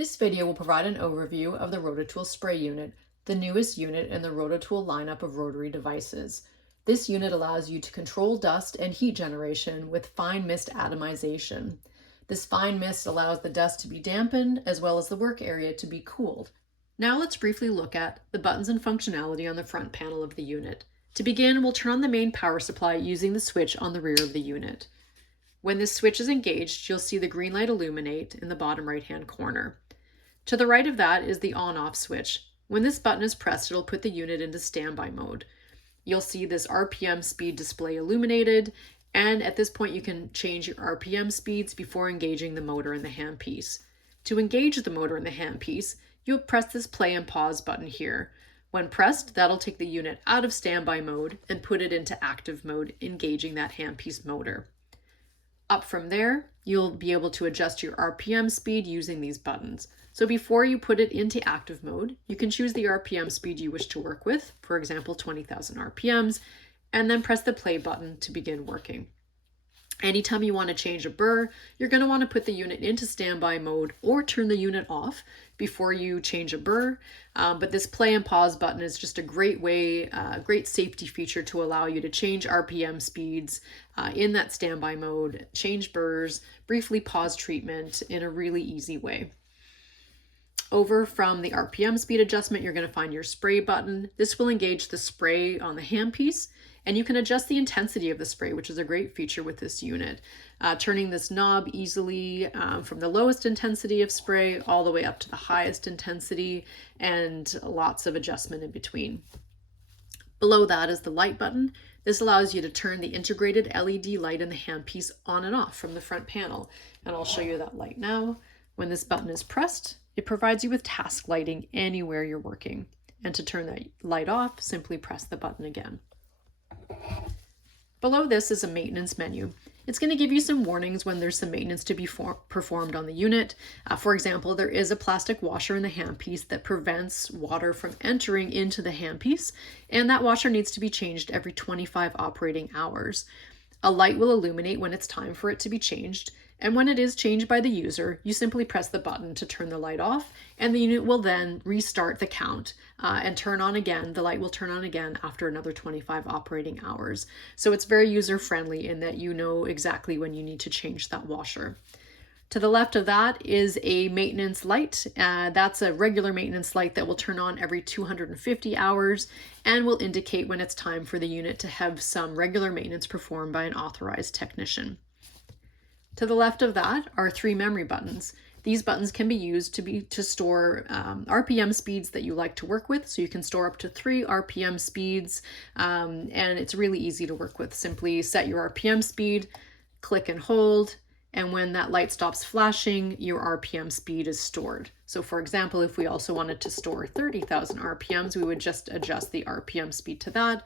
This video will provide an overview of the Rotatool spray unit, the newest unit in the Rotatool lineup of rotary devices. This unit allows you to control dust and heat generation with fine mist atomization. This fine mist allows the dust to be dampened as well as the work area to be cooled. Now let's briefly look at the buttons and functionality on the front panel of the unit. To begin, we'll turn on the main power supply using the switch on the rear of the unit. When this switch is engaged, you'll see the green light illuminate in the bottom right-hand corner. To the right of that is the on-off switch. When this button is pressed, it'll put the unit into standby mode. You'll see this RPM speed display illuminated, and at this point you can change your RPM speeds before engaging the motor in the handpiece. To engage the motor in the handpiece, you'll press this play and pause button here. When pressed, that'll take the unit out of standby mode and put it into active mode, engaging that handpiece motor. Up from there, you'll be able to adjust your RPM speed using these buttons. So before you put it into active mode, you can choose the RPM speed you wish to work with, for example, 20,000 RPMs, and then press the play button to begin working. Anytime you want to change a burr, you're going to want to put the unit into standby mode or turn the unit off before you change a burr. But this play and pause button is just a great way, great safety feature to allow you to change RPM speeds in that standby mode, change burrs, briefly pause treatment in a really easy way. Over from the RPM speed adjustment, you're going to find your spray button. This will engage the spray on the handpiece, and you can adjust the intensity of the spray, which is a great feature with this unit. Turning this knob easily from the lowest intensity of spray all the way up to the highest intensity, and lots of adjustment in between. Below that is the light button. This allows you to turn the integrated LED light in the handpiece on and off from the front panel, and I'll show you that light now. When this button is pressed, it provides you with task lighting anywhere you're working. And to turn that light off, simply press the button again. Below this is a maintenance menu. It's going to give you some warnings when there's some maintenance to be performed on the unit. For example, there is a plastic washer in the handpiece that prevents water from entering into the handpiece, and that washer needs to be changed every 25 operating hours. A light will illuminate when it's time for it to be changed, and when it is changed by the user, you simply press the button to turn the light off, and the unit will then restart the count and turn on again. The light will turn on again after another 25 operating hours. So it's very user-friendly in that you know exactly when you need to change that washer. To the left of that is a maintenance light. That's a regular maintenance light that will turn on every 250 hours and will indicate when it's time for the unit to have some regular maintenance performed by an authorized technician. To the left of that are 3 memory buttons. These buttons can be used to store RPM speeds that you like to work with. So you can store up to 3 RPM speeds, and it's really easy to work with. Simply set your RPM speed, click and hold, and when that light stops flashing, your RPM speed is stored. So for example, if we also wanted to store 30,000 RPMs, we would just adjust the RPM speed to that,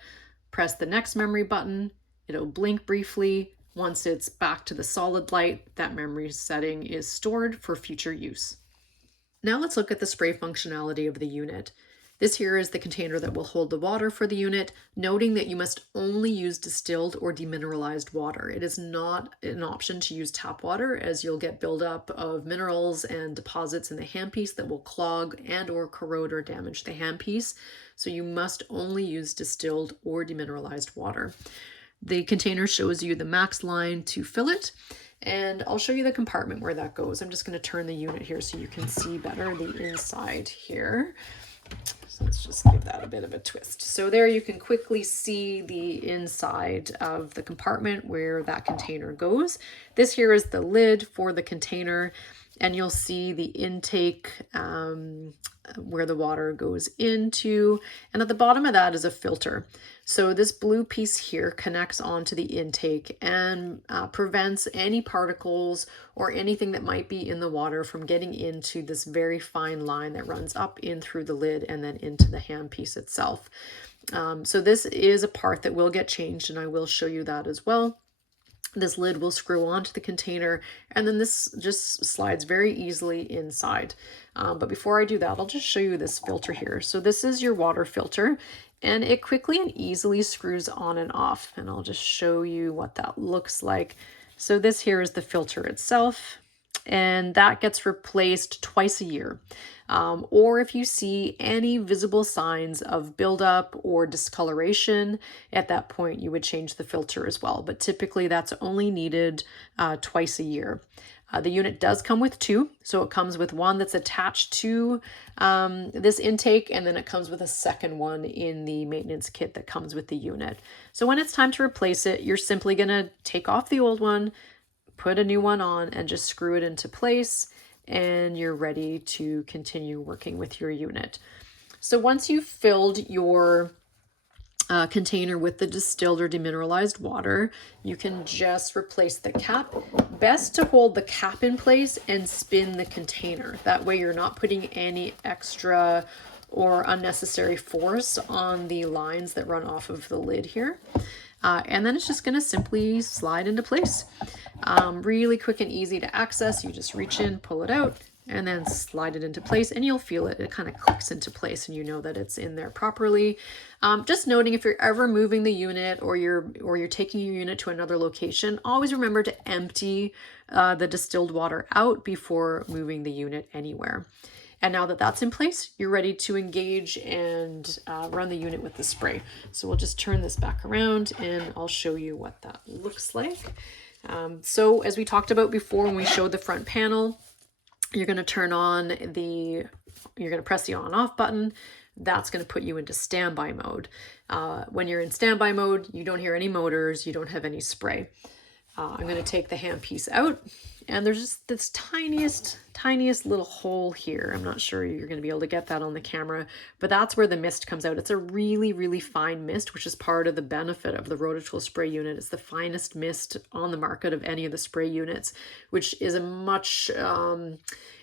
press the next memory button, it'll blink briefly. Once it's back to the solid light, that memory setting is stored for future use. Now let's look at the spray functionality of the unit. This here is the container that will hold the water for the unit, noting that you must only use distilled or demineralized water. It is not an option to use tap water, as you'll get buildup of minerals and deposits in the handpiece that will clog and or corrode or damage the handpiece. So you must only use distilled or demineralized water. The container shows you the max line to fill it, and I'll show you the compartment where that goes. I'm just going to turn the unit here so you can see better the inside here. So let's just give that a bit of a twist. So there you can quickly see the inside of the compartment where that container goes. This here is the lid for the container, and you'll see the intake where the water goes into, and at the bottom of that is a filter. So this blue piece here connects onto the intake and prevents any particles or anything that might be in the water from getting into this very fine line that runs up in through the lid and then into the handpiece itself. So this is a part that will get changed, and I will show you that as well. This lid will screw onto the container, and then this just slides very easily inside. But before I do that, I'll just show you this filter here. So this is your water filter, and it quickly and easily screws on and off. And I'll just show you what that looks like. So this here is the filter itself. and that gets replaced twice a year. Or if you see any visible signs of buildup or discoloration, at that point you would change the filter as well. But typically that's only needed twice a year. The unit does come with two, so it comes with one that's attached to this intake, and then it comes with a second one in the maintenance kit that comes with the unit. So when it's time to replace it, you're simply going to take off the old one, put a new one on, and just screw it into place, and you're ready to continue working with your unit. So once you've filled your container with the distilled or demineralized water, you can just replace the cap. Best to hold the cap in place and spin the container. That way you're not putting any extra or unnecessary force on the lines that run off of the lid here. And then it's just going to simply slide into place. Really quick and easy to access. You just reach in, pull it out, and then slide it into place, and you'll feel it. It kind of clicks into place, and you know that it's in there properly. Just noting, if you're ever moving the unit or you're taking your unit to another location, always remember to empty the distilled water out before moving the unit anywhere. And now that that's in place, you're ready to engage and run the unit with the spray. So we'll just turn this back around and I'll show you what that looks like. So as we talked about before when we showed the front panel, you're going to press the on off button. That's going to put you into standby mode. When you're in standby mode, you don't hear any motors, you don't have any spray. I'm going to take the handpiece out, and there's just this tiniest little hole here. I'm not sure you're going to be able to get that on the camera, but that's where the mist comes out. It's a really, really fine mist, which is part of the benefit of the Rotatool spray unit. It's the finest mist on the market of any of the spray units, which is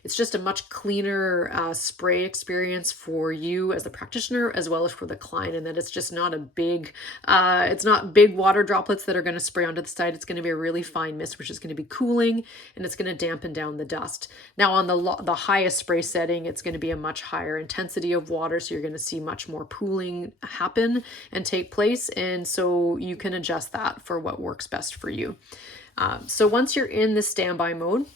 it's just a much cleaner spray experience for you as the practitioner as well as for the client, and that it's just not it's not big water droplets that are going to spray onto the side. It's going to be a really fine mist, which is going to be cooling, and it's going to dampen down the dust. Now on the highest spray setting, it's going to be a much higher intensity of water, so you're going to see much more pooling happen and take place, and so you can adjust that for what works best for you. So once you're in the standby mode,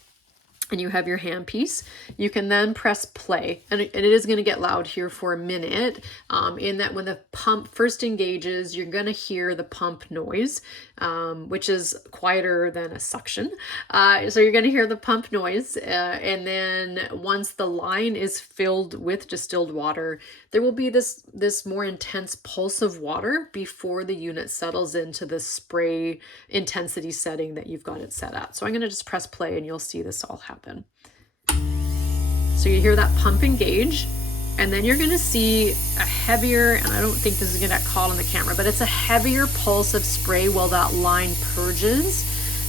and you have your handpiece, you can then press play. And it is going to get loud here for a minute, in that when the pump first engages, you're going to hear the pump noise, which is quieter than a suction. So you're going to hear the pump noise. And then once the line is filled with distilled water, there will be this more intense pulse of water before the unit settles into the spray intensity setting that you've got it set at. So I'm going to just press play and you'll see this all happen. So you hear that pump engage, and then you're going to see a heavier, and I don't think this is going to get caught on the camera, but it's a heavier pulse of spray while that line purges,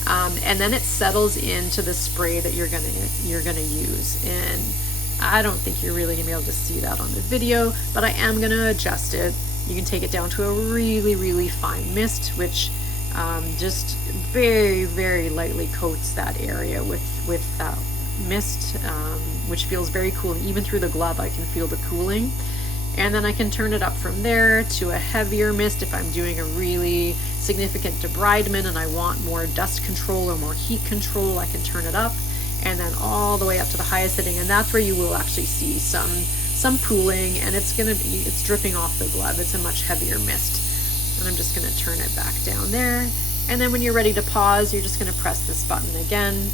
and then it settles into the spray that you're gonna use. And I don't think you're really gonna be able to see that on the video, but I am gonna adjust it. You can take it down to a really, really fine mist, which just very, very lightly coats that area with that mist, which feels very cool. Even through the glove, I can feel the cooling. And then I can turn it up from there to a heavier mist if I'm doing a really significant debridement and I want more dust control or more heat control. I can turn it up, and then all the way up to the highest setting, and that's where you will actually see some pooling, and it's dripping off the glove. It's a much heavier mist. And I'm just going to turn it back down there. And then when you're ready to pause, you're just going to press this button again,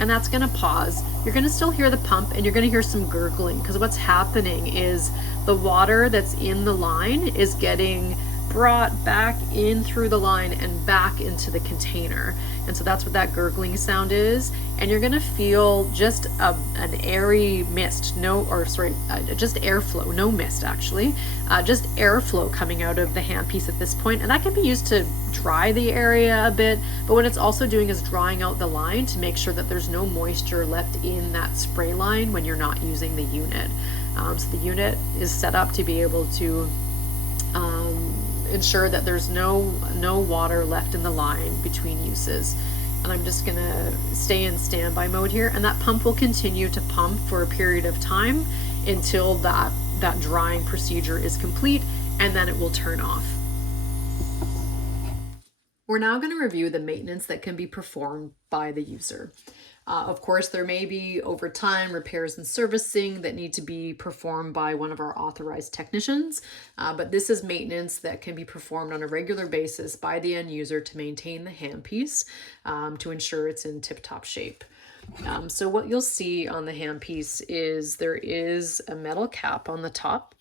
and that's going to pause. You're going to still hear the pump, and you're going to hear some gurgling, because what's happening is the water that's in the line is getting brought back in through the line and back into the container. And so that's what that gurgling sound is. And you're going to feel just an airy mist, just airflow, no mist actually, just airflow coming out of the handpiece at this point. And that can be used to dry the area a bit, but what it's also doing is drying out the line to make sure that there's no moisture left in that spray line when you're not using the unit. So the unit is set up to be able to ensure that there's no water left in the line between uses. And I'm just gonna stay in standby mode here, and that pump will continue to pump for a period of time until that drying procedure is complete, and then it will turn off. We're now going to review the maintenance that can be performed by the user. Of course, there may be over time repairs and servicing that need to be performed by one of our authorized technicians, but this is maintenance that can be performed on a regular basis by the end user to maintain the handpiece to ensure it's in tip-top shape. So what you'll see on the handpiece is there is a metal cap on the top.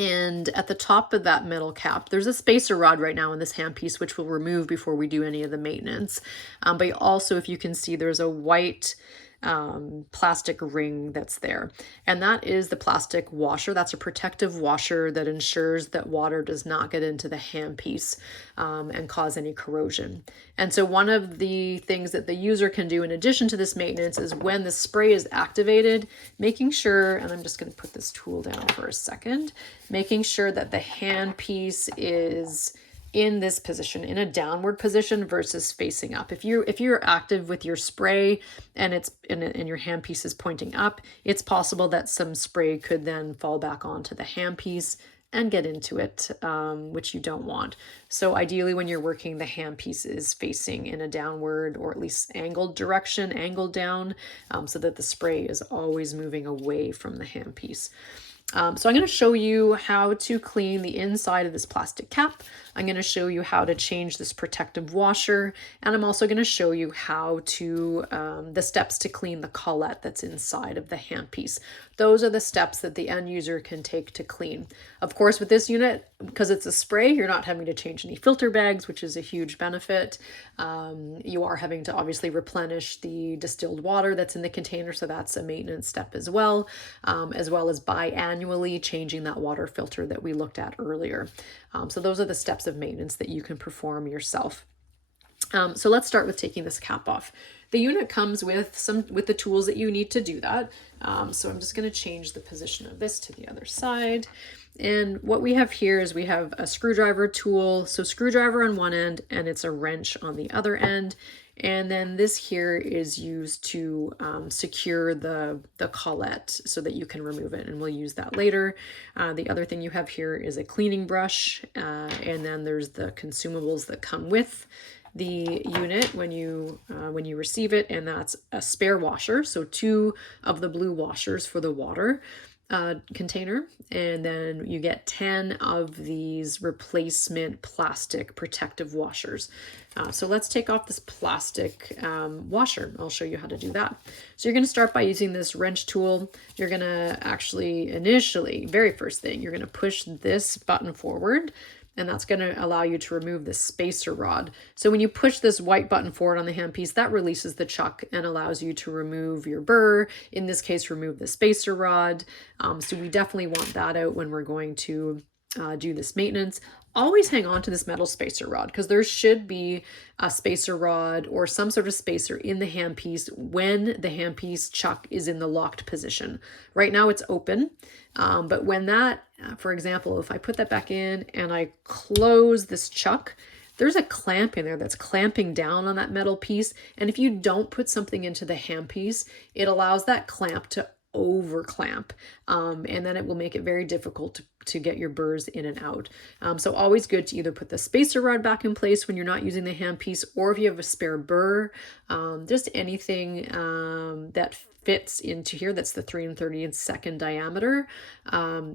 And at the top of that metal cap, there's a spacer rod right now in this handpiece, which we'll remove before we do any of the maintenance. But also, if you can see, there's a white plastic ring that's there. And that is the plastic washer. That's a protective washer that ensures that water does not get into the handpiece and cause any corrosion. And so one of the things that the user can do in addition to this maintenance is when the spray is activated, making sure, and I'm just going to put this tool down for a second, making sure that the handpiece is in this position, in a downward position versus facing up. If you're active with your spray and it's and your handpiece is pointing up, it's possible that some spray could then fall back onto the handpiece and get into it, which you don't want. So ideally when you're working, the handpiece is facing in a downward or at least angled direction, angled down, so that the spray is always moving away from the handpiece. So I'm going to show you how to clean the inside of this plastic cap. I'm going to show you how to change this protective washer, and I'm also going to show you how to, the steps to clean the collet that's inside of the handpiece. Those are the steps that the end user can take to clean. Of course, with this unit, because it's a spray, you're not having to change any filter bags, which is a huge benefit. You are having to obviously replenish the distilled water that's in the container, so that's a maintenance step as well as biannually changing that water filter that we looked at earlier. So those are the steps of maintenance that you can perform yourself. So let's start with taking this cap off. The unit comes with the tools that you need to do that. So I'm just going to change the position of this to the other side. And what we have here is we have a screwdriver tool. So screwdriver on one end and it's a wrench on the other end. And then this here is used to secure the collet so that you can remove it, and we'll use that later. The other thing you have here is a cleaning brush, and then there's the consumables that come with the unit when you receive it, and that's a spare washer, so 2 of the blue washers for the water container, and then you get 10 of these replacement plastic protective washers. So let's take off this plastic washer. I'll show you how to do that. So you're going to start by using this wrench tool. You're going to actually initially, very first thing, you're going to push this button forward, and that's going to allow you to remove the spacer rod. So when you push this white button forward on the handpiece, that releases the chuck and allows you to remove your burr, in this case, remove the spacer rod. So we definitely want that out when we're going to do this maintenance. Always hang on to this metal spacer rod because there should be a spacer rod or some sort of spacer in the handpiece when the handpiece chuck is in the locked position. Right now it's open, but when that, for example, if I put that back in and I close this chuck, there's a clamp in there that's clamping down on that metal piece. And if you don't put something into the handpiece, it allows that clamp to over clamp, and then it will make it very difficult to get your burrs in and out. So always good to either put the spacer rod back in place when you're not using the handpiece, or if you have a spare burr, just anything that fits into here, that's the 3 1/32 diameter,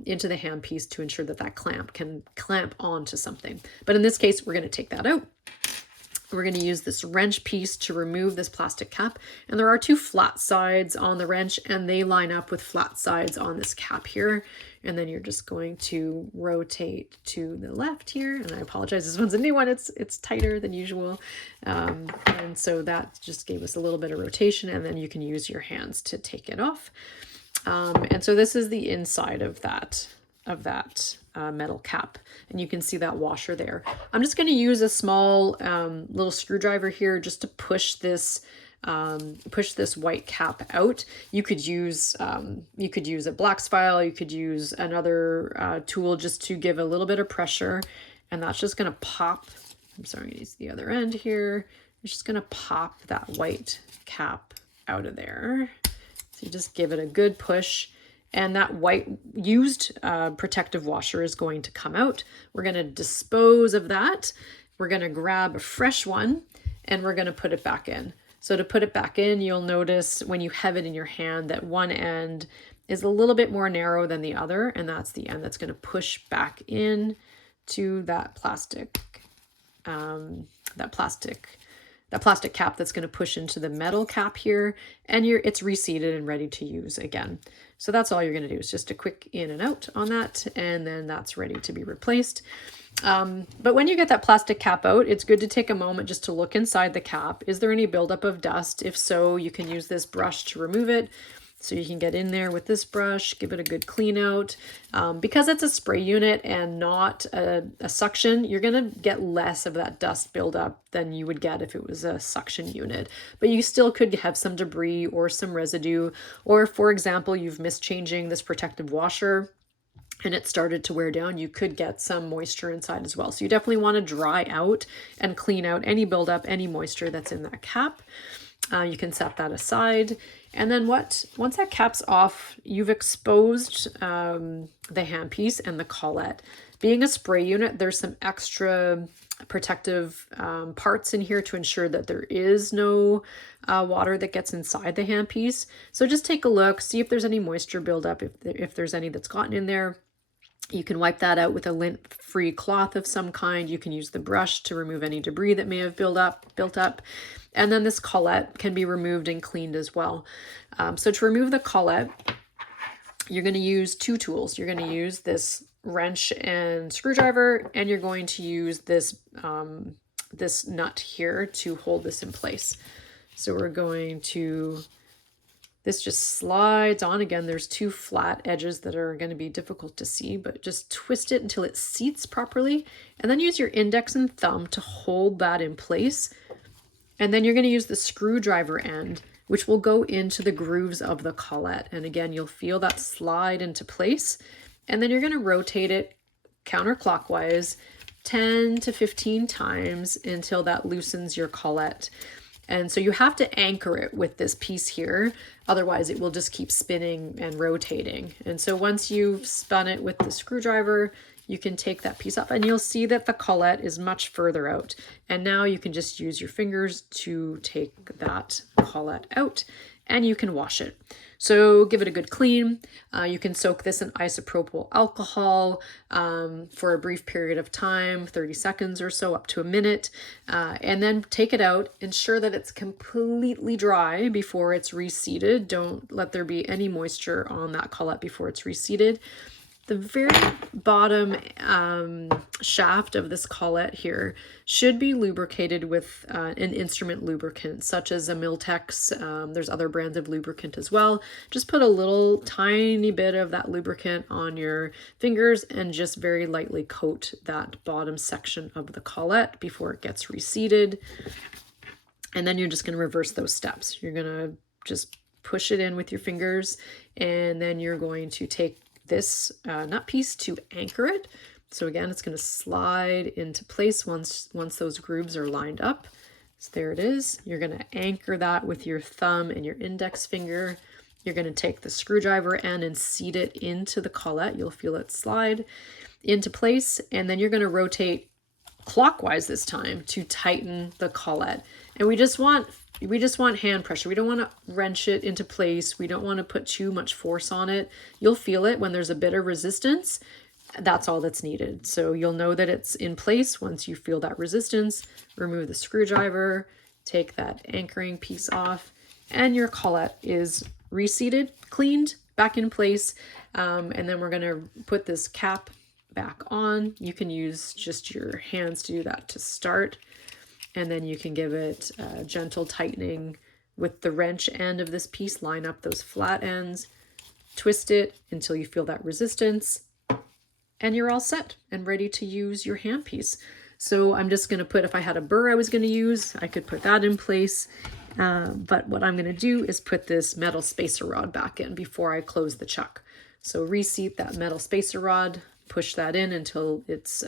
into the handpiece to ensure that that clamp can clamp onto something. But in this case, we're going to take that out. We're going to use this wrench piece to remove this plastic cap, and there are 2 flat sides on the wrench, and they line up with flat sides on this cap here. And then you're just going to rotate to the left here, and I apologize, this one's a new one, it's tighter than usual, and so that just gave us a little bit of rotation, and then you can use your hands to take it off. And so this is the inside of that metal cap, and you can see that washer there. I'm just going to use a small little screwdriver here just to push this white cap out. You could use a black's file, you could use another tool just to give a little bit of pressure, and that's just going to pop. I'm sorry, I'm going to use the other end here. It's just going to pop that white cap out of there. So you just give it a good push, and that white used protective washer is going to come out. We're going to dispose of that. We're going to grab a fresh one, and we're going to put it back in. So to put it back in, you'll notice when you have it in your hand that one end is a little bit more narrow than the other, and that's the end that's going to push back in to that plastic that plastic cap that's going to push into the metal cap here, and it's reseated and ready to use again. So that's all you're going to do is just a quick in and out on that, and then that's ready to be replaced. But when you get that plastic cap out, it's good to take a moment just to look inside the cap. Is there any buildup of dust? If so, you can use this brush to remove it. So you can get in there with this brush, give it a good clean out. Because it's a spray unit and not a suction, you're gonna get less of that dust buildup than you would get if it was a suction unit. But you still could have some debris or some residue, or for example, you've missed changing this protective washer and it started to wear down, you could get some moisture inside as well. So you definitely want to dry out and clean out any buildup, any moisture that's in that cap. You can set that aside. And then once that cap's off, you've exposed the handpiece and the collet. Being a spray unit, there's some extra protective parts in here to ensure that there is no water that gets inside the handpiece. So just take a look, see if there's any moisture buildup, if there's any that's gotten in there. You can wipe that out with a lint-free cloth of some kind. You can use the brush to remove any debris that may have built up. And then this collet can be removed and cleaned as well. So to remove the collet, you're going to use two tools. You're going to use this wrench and screwdriver, and you're going to use this, this nut here to hold this in place. So we're going to... This just slides on. Again, there's two flat edges that are going to be difficult to see, but just twist it until it seats properly. And then use your index and thumb to hold that in place. And then you're going to use the screwdriver end, which will go into the grooves of the collet. And again, you'll feel that slide into place. And then you're going to rotate it counterclockwise 10 to 15 times until that loosens your collet. And so you have to anchor it with this piece here, otherwise it will just keep spinning and rotating. And so once you've spun it with the screwdriver, you can take that piece off and you'll see that the collet is much further out. And now you can just use your fingers to take that collet out and you can wash it. So give it a good clean. You can soak this in isopropyl alcohol for a brief period of time, 30 seconds or so, up to a minute, and then take it out. Ensure that it's completely dry before it's reseated. Don't let there be any moisture on that collet before it's reseated. The very bottom shaft of this collet here should be lubricated with an instrument lubricant, such as a Miltex. There's other brands of lubricant as well. Just put a little tiny bit of that lubricant on your fingers and just very lightly coat that bottom section of the collet before it gets reseated. And then you're just going to reverse those steps. You're going to just push it in with your fingers, and then you're going to take this nut piece to anchor it. So again, it's going to slide into place once those grooves are lined up. So there it is. You're going to anchor that with your thumb and your index finger. You're going to take the screwdriver end and seat it into the collet. You'll feel it slide into place, and then you're going to rotate clockwise this time to tighten the collet. And we just want hand pressure. We don't want to wrench it into place. We don't want to put too much force on it. You'll feel it when there's a bit of resistance. That's all that's needed. So you'll know that it's in place once you feel that resistance. Remove the screwdriver, take that anchoring piece off, and your collet is reseated, cleaned, back in place. And then we're going to put this cap back on. You can use just your hands to do that to start. And then you can give it a gentle tightening with the wrench end of this piece. Line up those flat ends, twist it until you feel that resistance, and you're all set and ready to use your handpiece. So I'm just going to put, if I had a burr I was going to use, I could put that in place. But what I'm going to do is put this metal spacer rod back in before I close the chuck. So reseat that metal spacer rod, push that in until it's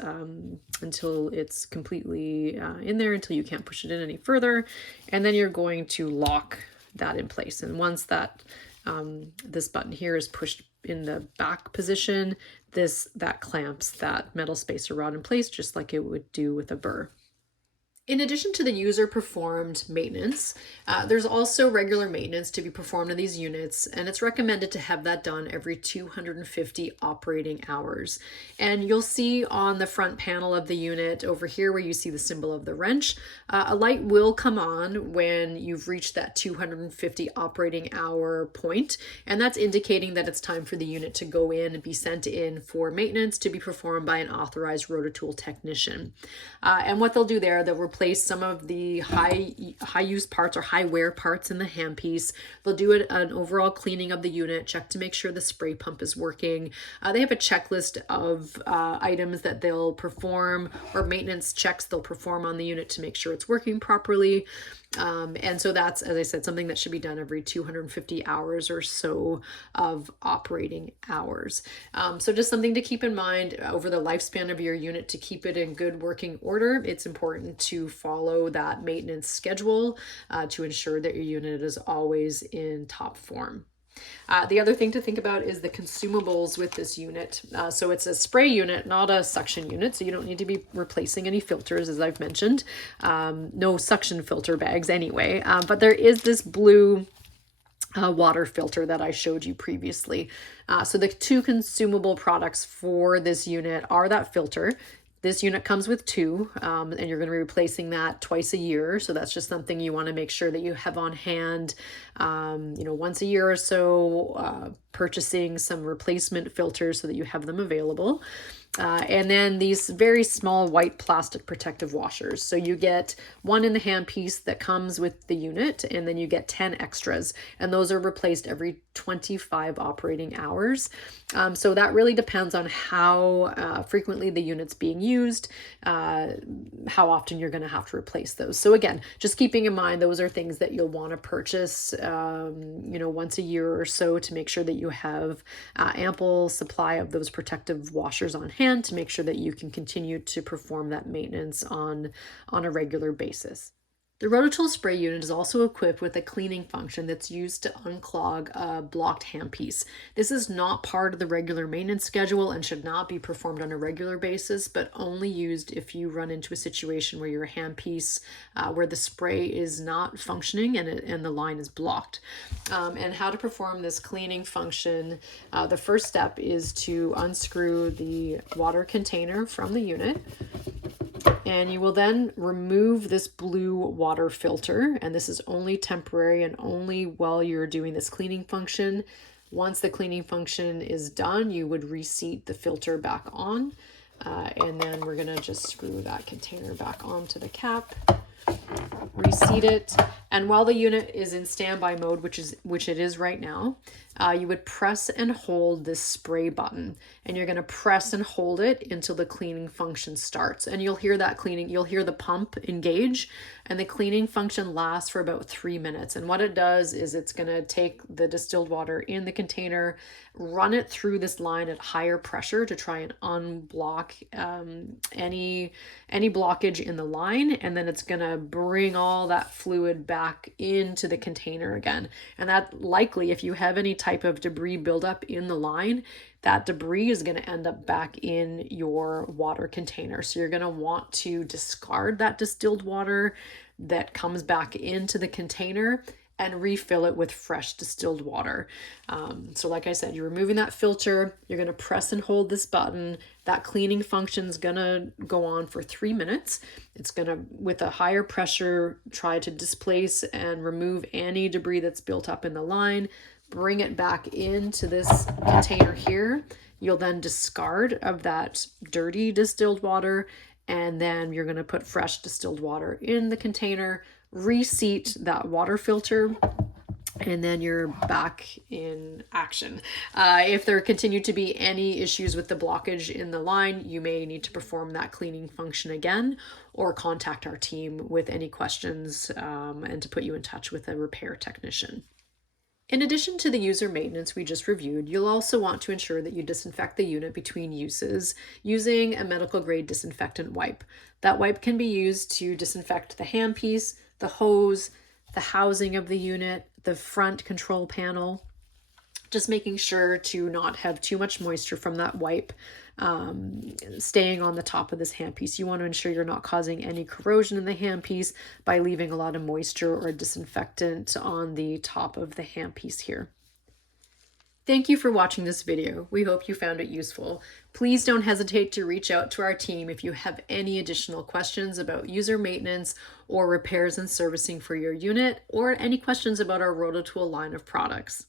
completely in there, until you can't push it in any further, and then you're going to lock that in place. And once that this button here is pushed in the back position, that clamps that metal spacer rod in place, just like it would do with a burr. In addition to the user-performed maintenance, there's also regular maintenance to be performed on these units, and it's recommended to have that done every 250 operating hours. And you'll see on the front panel of the unit over here where you see the symbol of the wrench, a light will come on when you've reached that 250 operating hour point, and that's indicating that it's time for the unit to go in and be sent in for maintenance to be performed by an authorized Rotatool technician. And what they'll do there, they'll replace some of the high use parts or high wear parts in the handpiece. They'll do an overall cleaning of the unit, check to make sure the spray pump is working. They have a checklist of items that they'll perform, or maintenance checks they'll perform on the unit to make sure it's working properly. And so that's, as I said, something that should be done every 250 hours or so of operating hours. So just something to keep in mind over the lifespan of your unit to keep it in good working order. It's important to follow that maintenance schedule to ensure that your unit is always in top form. The other thing to think about is the consumables with this unit. So it's a spray unit, not a suction unit, so you don't need to be replacing any filters, as I've mentioned. No suction filter bags anyway, but there is this blue water filter that I showed you previously. So the two consumable products for this unit are that filter. This unit comes with two, and you're going to be replacing that twice a year. So that's just something you want to make sure that you have on hand, once a year or so, purchasing some replacement filters so that you have them available. And then these very small white plastic protective washers. So you get one in the handpiece that comes with the unit, and then you get 10 extras, and those are replaced every 25 operating hours. So that really depends on how frequently the unit's being used, how often you're going to have to replace those. So again, just keeping in mind, those are things that you'll want to purchase, once a year or so to make sure that you have ample supply of those protective washers on hand to make sure that you can continue to perform that maintenance on a regular basis. The Rotatool spray unit is also equipped with a cleaning function that's used to unclog a blocked handpiece. This is not part of the regular maintenance schedule and should not be performed on a regular basis, but only used if you run into a situation where your handpiece, where the spray is not functioning and the line is blocked. And how to perform this cleaning function, the first step is to unscrew the water container from the unit. And you will then remove this blue water filter, and this is only temporary and only while you're doing this cleaning function. Once the cleaning function is done, you would reseat the filter back on, and then we're going to just screw that container back onto the cap, reseat it, and while the unit is in standby mode, which it is right now, you would press and hold this spray button, and you're going to press and hold it until the cleaning function starts. And you'll hear that cleaning, you'll hear the pump engage, and the cleaning function lasts for about 3 minutes. And what it does is it's going to take the distilled water in the container, run it through this line at higher pressure to try and unblock any blockage in the line, and then it's going to bring all that fluid back into the container again. And that likely, if you have any type of debris buildup in the line, that debris is going to end up back in your water container. So you're going to want to discard that distilled water that comes back into the container and refill it with fresh distilled water. So like I said, you're removing that filter, you're going to press and hold this button. That cleaning function is going to go on for 3 minutes. It's going to, with a higher pressure, try to displace and remove any debris that's built up in the line, bring it back into this container here. You'll then discard of that dirty distilled water, and then you're going to put fresh distilled water in the container, reseat that water filter, and then you're back in action. If there continue to be any issues with the blockage in the line, you may need to perform that cleaning function again, or contact our team with any questions and to put you in touch with a repair technician. In addition to the user maintenance we just reviewed, you'll also want to ensure that you disinfect the unit between uses using a medical grade disinfectant wipe. That wipe can be used to disinfect the handpiece, the hose, the housing of the unit, the front control panel, Just making sure to not have too much moisture from that wipe staying on the top of this handpiece. You want to ensure you're not causing any corrosion in the handpiece by leaving a lot of moisture or disinfectant on the top of the handpiece here. Thank you for watching this video. We hope you found it useful. Please don't hesitate to reach out to our team if you have any additional questions about user maintenance or repairs and servicing for your unit, or any questions about our Rotatool line of products.